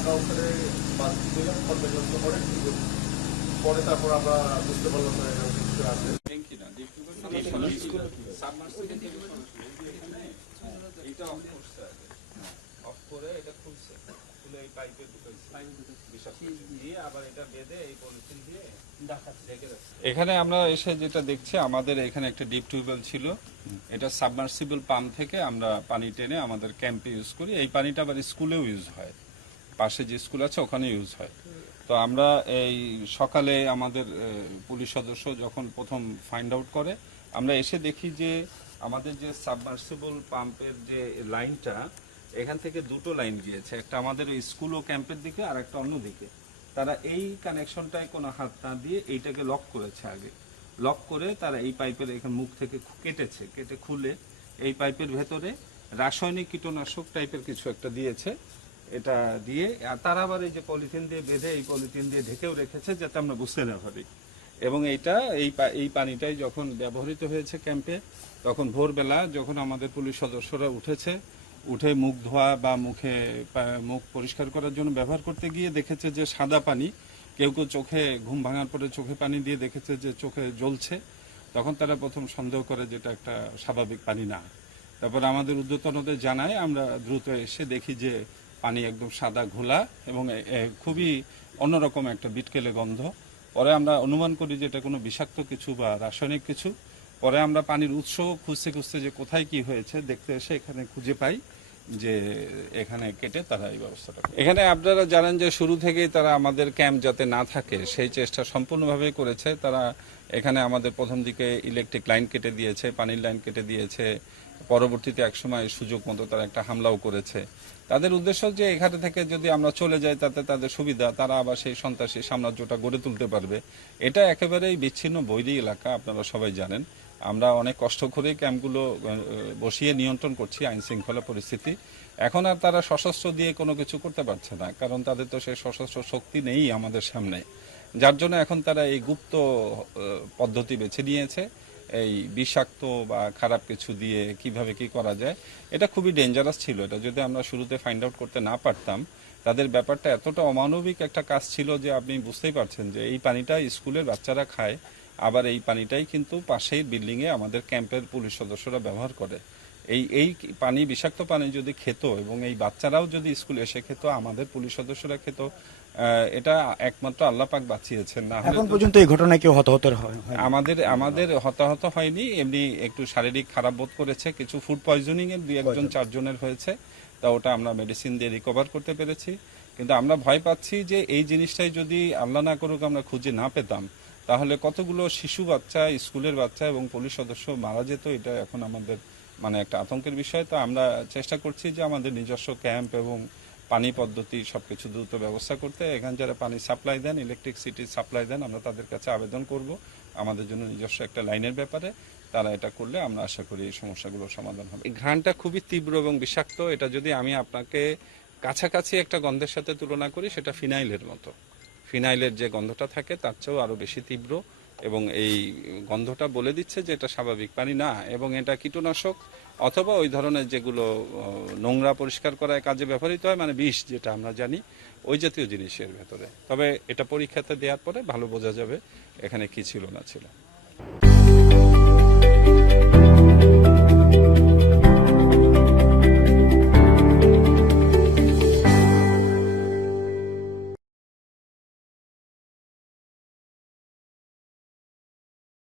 আমরা ওখানে বাস দিলাম কর্মযন্ত্র করে পরে তারপর আমরা বুঝতে পারলাম না কিছু আছে অফ করে এটা খুলছে, খুলে এই পাইপে দিয়ে আবার এটা বেঁধে এই পলিথিন দিয়ে ঢেকে রাখছে। এখানে আমরা এসে যেটা দেখছি, আমাদের এখানে একটা ডিপ টিউবওয়েল ছিল, এটা সাবমার্সিবল পাম্প থেকে আমরা পানি টেনে আমাদের ক্যাম্পে ইউজ করি। এই পানিটা আবার স্কুলেও ইউজ হয়, পাশে যে স্কুল আছে ওখানে ইউজ হয়। তো আমরা এই সকালে আমাদের পুলিশ সদস্য যখন প্রথম ফাইন্ড আউট করে, আমরা এসে দেখি যে আমাদের যে সাবমার্সিবল পাম্পের যে লাইনটা, এখান থেকে দুটো লাইন গিয়েছে, একটা আমাদের ওই স্কুল ও ক্যাম্পের দিকে আর একটা অন্য দিকে। তারা এই কানেকশনটায় কোনো হাত না দিয়ে এইটাকে লক করেছে, আগে লক করে তারা এই পাইপের এখানে মুখ থেকে কেটেছে, কেটে খুলে এই পাইপের ভেতরে রাসায়নিক কীটনাশক টাইপের কিছু একটা দিয়েছে। এটা দিয়ে তারা আবার এই যে পলিথিন দিয়ে বেঁধে এই পলিথিন দিয়ে ঢেকেও রেখেছে যাতে আমরা বুঝতে না পারি। এবং এইটা এই পানিটাই যখন ব্যবহৃত হয়েছে ক্যাম্পে, তখন ভোরবেলা যখন আমাদের পুলিশ সদস্যরা উঠে মুখ ধোয়া বা মুখ পরিষ্কার করার জন্য ব্যবহার করতে গিয়ে দেখেছে যে সাদা পানি, কেউ কেউ চোখে ঘুম ভাঙার পরে চোখে পানি দিয়ে দেখেছে যে চোখে জ্বলছে, তখন তারা প্রথম সন্দেহ করে যেটা একটা স্বাভাবিক পানি না। তারপর আমাদের ঊর্ধ্বতনদের জানায়, আমরা দ্রুত এসে দেখি যে পানি একদম সাদা ঘোলা এবং খুবই অন্যরকম একটা বিটকেলে গন্ধ। পরে আমরা অনুমান করি যে এটা কোনো বিষাক্ত কিছু বা রাসায়নিক কিছু। পরে আমরা পানির উৎস খুঁজতে যে কোথায় কি হয়েছে দেখতে এসে এখানে খুঁজে পাই যে এখানে কেটে তারা এই ব্যবস্থাটা। এখানে আপনারা জানেন যে শুরু থেকেই তারা আমাদের ক্যাম্প যাতে না থাকে সেই চেষ্টা সম্পূর্ণভাবে করেছে। তারা এখানে আমাদের প্রথম দিকে ইলেকট্রিক লাইন কেটে দিয়েছে, পানির লাইন কেটে দিয়েছে, পরবর্তীতে একসময় সুযোগ মতো তারা একটা হামলাও করেছে। তাদের উদ্দেশ্য যে এখানে থেকে যদি আমরা চলে যাই তাতে তাদের সুবিধা, তারা আবার সেই সন্ত্রাসী সাম্রাজ্যটা গড়ে তুলতে পারবে। এটা একেবারেই বিচ্ছিন্ন বৈরী এলাকা, আপনারা সবাই জানেন। আমরা অনেক কষ্ট করে ক্যাম্পগুলো বসিয়ে নিয়ন্ত্রণ করছি আইন শৃঙ্খলা পরিস্থিতি। এখন আর তারা সশস্ত্র দিয়ে কোনো কিছু করতে পারছে না, কারণ তাদের তো সেই সশস্ত্র শক্তি নেই আমাদের সামনে। যার জন্য এখন তারা এই গুপ্ত পদ্ধতি বেছে নিয়েছে, এই বিষাক্ত বা খারাপ কিছু দিয়ে কিভাবে কি করা যায়। এটা খুবই ডেঞ্জারাস ছিল। এটা যদি আমরা শুরুতে ফাইন্ড আউট করতে না পারতাম, তাদের ব্যাপারটা এতটা অমানবিক একটা কাজ ছিল যে আপনি বুঝতেই পারছেন যে এই পানিটা স্কুলের বাচ্চারা খায়, আবার এই পানিটাই কিন্তু পাশেই বিল্ডিংয়ে আমাদের ক্যাম্পের পুলিশ সদস্যরা ব্যবহার করে। এই পানি, বিষাক্ত পানি যদি খেত এবং এই বাচ্চারাও যদি স্কুলে এসে খেত, আমাদের পুলিশ সদস্যরা খেত, এটা একমাত্র আল্লাহ পাক বাঁচিয়েছেন। না এখন পর্যন্ত এই ঘটনায় কেউ হতাহত হয়? আমাদের হতাহত হয়নি, এমনি একটু শারীরিক খারাপ বোধ করেছে, কিছু ফুড পয়জনিং এর 2-1 4 হয়েছে, তা ওটা আমরা মেডিসিন দিয়ে রিকভার করতে পেরেছি। কিন্তু আমরা ভয় পাচ্ছি যে এই জিনিসটাই যদি আল্লাহ না করুক আমরা খুঁজে না পেতাম, তাহলে কতগুলো শিশু বাচ্চা, স্কুলের বাচ্চা এবং পুলিশ সদস্য মারা যেত। এটা এখন আমাদের একটা আতঙ্কের বিষয়। তো আমরা চেষ্টা করছি যে আমাদের নিজস্ব ক্যাম্প এবং পানি পদ্ধতি সবকিছু দ্রুত ব্যবস্থা করতে। এখানে যারা পানি সাপ্লাই দেন, ইলেকট্রিসিটি সাপ্লাই দেন, আমরা তাদের কাছে আবেদন করব আমাদের জন্য নিজস্ব একটা লাইনের ব্যাপারে। তারা এটা করলে আমরা আশা করি এই সমস্যাগুলোর সমাধান হবে। এই ঘ্রাণটা খুবই তীব্র এবং বিষাক্ত। এটা যদি আমি আপনাকে কাছাকাছি একটা গন্ধের সাথে তুলনা করি, সেটা ফিনাইলের মতো। ফিনাইলের যে গন্ধটা থাকে তার চেয়েও আরও বেশি তীব্র, এবং এই গন্ধটা বলে দিচ্ছে যে এটা স্বাভাবিক পানি না, এবং এটা কীটনাশক অথবা ওই ধরনের যেগুলো নোংরা পরিষ্কার করার কাজে ব্যবহৃত হয়, মানে বিষ যেটা আমরা জানি, ওই জাতীয় জিনিসের ভেতরে। তবে এটা পরীক্ষাতে দেওয়ার পরে ভালো বোঝা যাবে এখানে কি ছিল না ছিল।